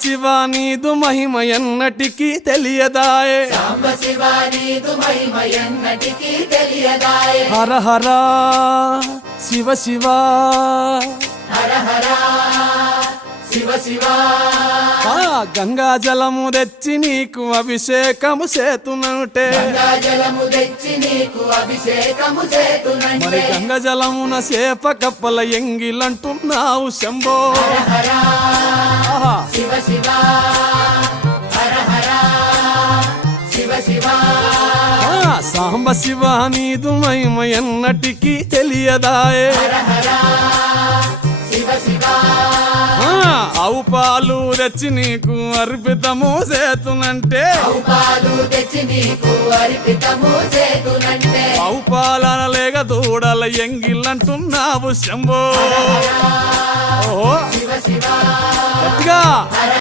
శివ నీదు మహిమ ఎన్నటికీ తెలియదాయే సాంబ శివ నీదు మహిమ ఎన్నటికీ తెలియదాయే హర హర శివ శివ హర హర శివ శివ గంగా జలము తెచ్చి నీకు అభిషేకము చేతునంటే గంగా జలము తెచ్చి నీకు అభిషేకము మరి చేతునంటే గంగ జలమున చేప కప్పల ఎంగిలంటున్నావు శంభో హర హర ఆహా. శివ శివ హర హర శివ శివ సాంబ శివ నీదు మహిమ ఎన్నటికీ తెలియదాయే హర హర శివ శివ ఆవు పాలు తెచ్చి నీకు అర్పితము చేతునంటే ఆవు పాలు తెచ్చి నీకు అర్పితము చేతునంటే ఆవు పాలన లేక దూడల ఎంగిలంటున్నావు శంభో ఓహో శివ శివ గట్టిగా హర